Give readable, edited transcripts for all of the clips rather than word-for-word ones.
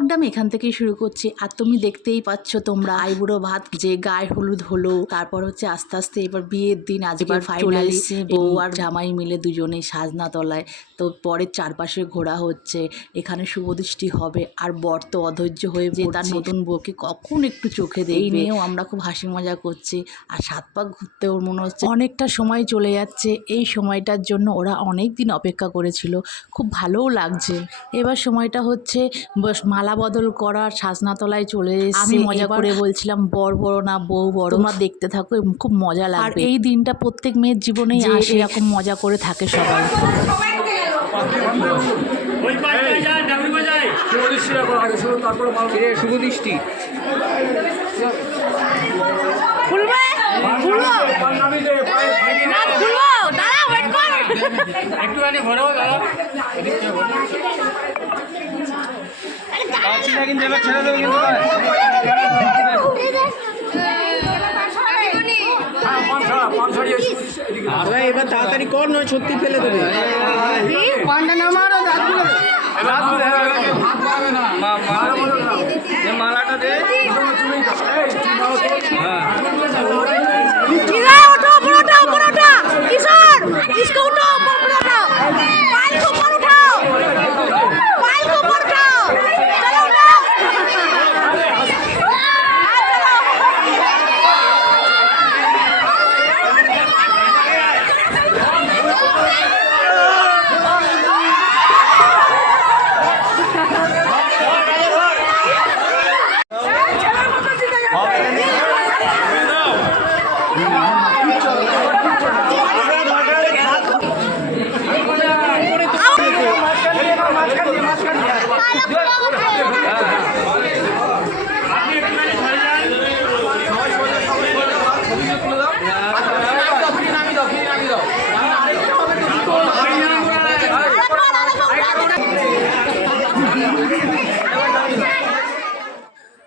ব্লগটা আমি এখান থেকেই শুরু করছি। আর তুমি দেখতেই পাচ্ছ তোমরা আইবুড়ো ভাত যে গায়ে হলুদ হলো, তারপর হচ্ছে আস্তে আস্তে এবার বিয়ের দিন আজকে চলে এসেছে। বউ আর জামাই মিলে দুজনেই সাজনা তলায়, তো পরের চারপাশে ঘোরা হচ্ছে, এখানে শুভদৃষ্টি হবে। আর বর তো অধৈর্য হয়ে যে তার নতুন বউকে কখন একটু চোখে দেখবে, এই নিয়েও আমরা খুব হাসি মজা করছি। আর সাত পাক ঘুরতে ওর মনে হচ্ছে অনেকটা সময় চলে যাচ্ছে। এই সময়টার জন্য ওরা অনেক দিন অপেক্ষা করেছিল, খুব ভালোও লাগছে। এবার সময়টা হচ্ছে মালা বদল করার, সাজনাতলায় চলে এসেছে। আমি মজা করে বলছিলাম বর বড় না বউ বড়, তোমরা দেখতে থাকো, খুব মজা লাগবে। আর এই দিনটা প্রত্যেক মেয়ের জীবনেই আসে, এরকম মজা করে থাকে সবাই। শুভদৃষ্টি একটুখানি ঘোরো কিন্তু এবার ছেড়ে দেবো কিন্তু এবার তাড়াতাড়ি কর, নয় সত্যি ফেলে দেবে। মালাটা দে।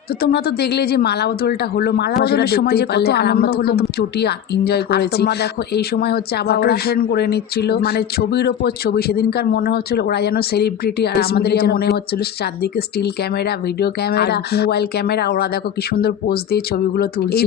তো তোমরা তো দেখলে যে মালা বদলটা হলো, মালা বদলের সময় যে কত আনন্দ হলো, চটি এনজয় করেছি। তোমরা দেখো এই সময় হচ্ছে আবার ওরা করে নিচ্ছিল, মানে ছবির ওপর ছবি। সেদিনকার মনে হচ্ছিল ওরা যেন সেলিব্রিটি, আর আমাদের মনে হচ্ছিল চারদিকে still camera, video camera, mobile camera. ওরা দেখো কি সুন্দর পোজ দিয়ে ছবিগুলো তুলছে।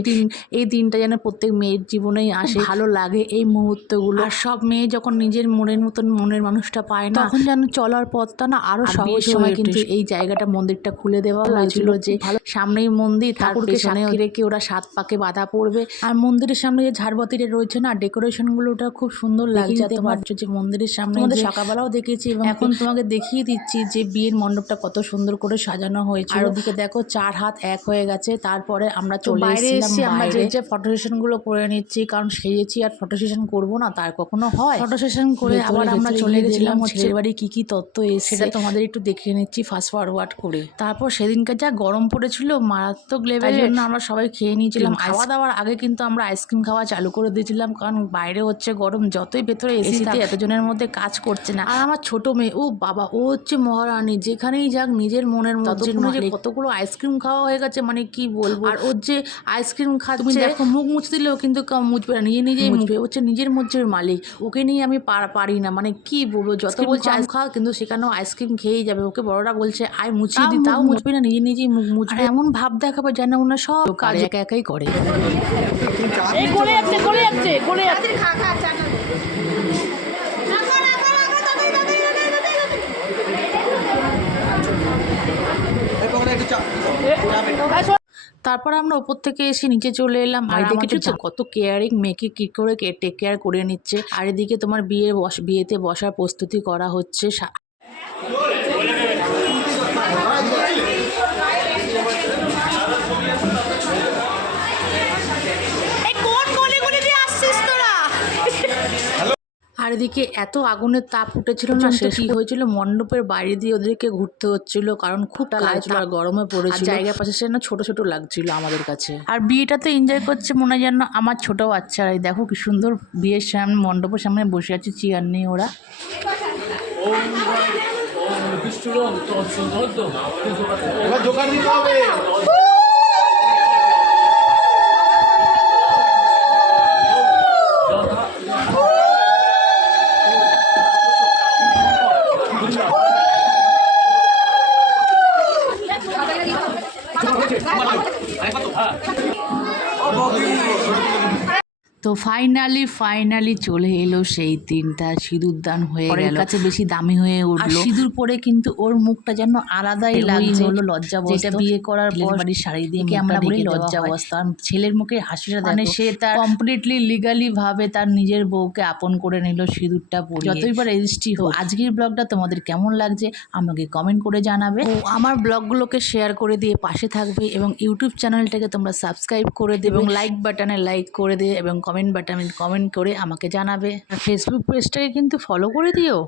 এই দিনটা যেন প্রত্যেক মেয়ের জীবনেই আসে, ভালো লাগে এই মুহূর্তগুলো। আর সব মেয়ে যখন নিজের মনের মতন মনের মানুষটা পায় না, তখন যেন চলার পথটা না আরো সহজ হয়। কিন্তু এই জায়গাটা মন্দিরটা খুলে দেওয়া হয়েছিল যে ভালো, সামনেই মন্দির, ঠাকুরকে সাক্ষী রেখে ওরা সাত পাকে বাধা পড়বে। আর মন্দিরের সামনে যে ঝাড়বাতিটা রয়েছে না, ডেকোরেশন গুলো ওটা খুব সুন্দর লাগছে। তোমার যে মন্দিরের সামনে সকালবেলাও দেখেছি এবং এখন তোমাকে দেখিয়ে দিচ্ছি যে বিয়ের মণ্ডপটা কত সুন্দর করে সাজানো হয়েছে। আর ওদিকে দেখো চার হাত এক হয়ে গেছে। তারপরে আমরা চলে এসেছিলাম বাইরে, যে ফটো সেশন গুলো করে নিচ্ছি, কারণ সেজেছি আর ফটো সেশন করবো না তার কখনো হয়। ফটো সেশন করে আবার আমরা চলে গেছিলাম ছেলের বাড়ি। কি কি তত্ত্ব এসে সেটা তোমাদের একটু দেখিয়ে নিচ্ছি ফাস্ট ফরওয়ার্ড করে। তারপর সেদিনকার যা গরম পড়েছিল মারাত্মক লেভেলের, জন্য আমরা সবাই খেয়ে নিয়েছিলাম। খাওয়া দাওয়ার আগে কিন্তু আমরা আইসক্রিম খাওয়া চালু করে দিয়েছিলাম, কারণ বাইরে হচ্ছে গরম, যতই ভেতরে এসিতে এতজনের মধ্যে কাজ করছে না। আর আমার ছোট মেয়ে, ও বাবা, ও হচ্ছে মহারানী, যেখানেই যাক নিজের মনের মধ্যে কতগুলো আইসক্রিম খাওয়া হয়ে গেছে, মানে কি বলবো। আর ওর যে আইসক্রিম খাচ্ছে, দেখো মুখ মুছে দিলেও কিন্তু মুছবে না, নিজেই মুছবে, হচ্ছে নিজের মধ্যে মালিক। ওকে নিয়ে আমি পারি না, মানে কি বলবো, যত বলছে আইস খাওয়া, কিন্তু সেখানেও আইসক্রিম খেয়েই যাবে। ওকে বড়রা বলছে আয় মুছিয়ে দি, তাও মুছবে না, নিজেই মুখ মুছবে। এমন ভাব দেখাবে যেন ওনার সব কাজ একা একাই করে। তারপর আমরা ওপর থেকে এসে নিচে চলে এলাম। আর এদিকে কত কেয়ারিং, মেয়েকে কি করে টেক কেয়ার করে নিচ্ছে। আর এদিকে তোমার বিয়েতে বসার প্রস্তুতি করা হচ্ছে। আর এদিকে এত আগুনের তাপ উঠেছিল না, শেষ কি হয়েছিল, মণ্ডপের বাইরে দিয়ে ওদেরকে ঘুরতে হচ্ছিল, কারণ খুব গরমে পড়েছিল। জায়গা পাশে না ছোট ছোট লাগছিল আমাদের কাছে। আর বিয়েটাতে এনজয় করছে মনে হয় যেন আমার ছোট বাচ্চারা। দেখো কি সুন্দর বিয়ের সামনে, মণ্ডপের সামনে বসে আছে চেয়ার নিয়ে ওরা। দোকান দিতে হবে। তো ফাইনালি চলে এলো সেই দিনটা, সিঁদুর দান হয়ে গেল, কাছে বেশি দামি হয়ে উঠলো। সিঁদুর পরে কিন্তু ওর মুখটা যেন আলাদাই লাগছে, হলো লজ্জাবস্ত। বিয়ে করার পর বাড়ির শাড়ি দিয়ে আমরা বলি লজ্জাবস্ত, আর ছেলের মুখে হাসিটা মানে সে তার কমপ্লিটলি লিগালি ভাবে তার নিজের বউকে আপন করে নিল সিঁদুরটা পরিয়ে, যতই বা রেজিস্ট্রি হোক। আজকের ব্লগটা তোমাদের কেমন লাগছে আমাকে কমেন্ট করে জানাবে, ও আমার ব্লগগুলোকে শেয়ার করে দিয়ে পাশে থাকবে, এবং ইউটিউব চ্যানেলটাকে তোমরা সাবস্ক্রাইব করে দেবে, এবং লাইক বাটনে লাইক করে দিয়ে, এবং কমেন্ট বাটনে কমেন্ট করে আমাকে জানাবে। আর ফেসবুক পেজটাকে কিন্তু ফলো করে দিও।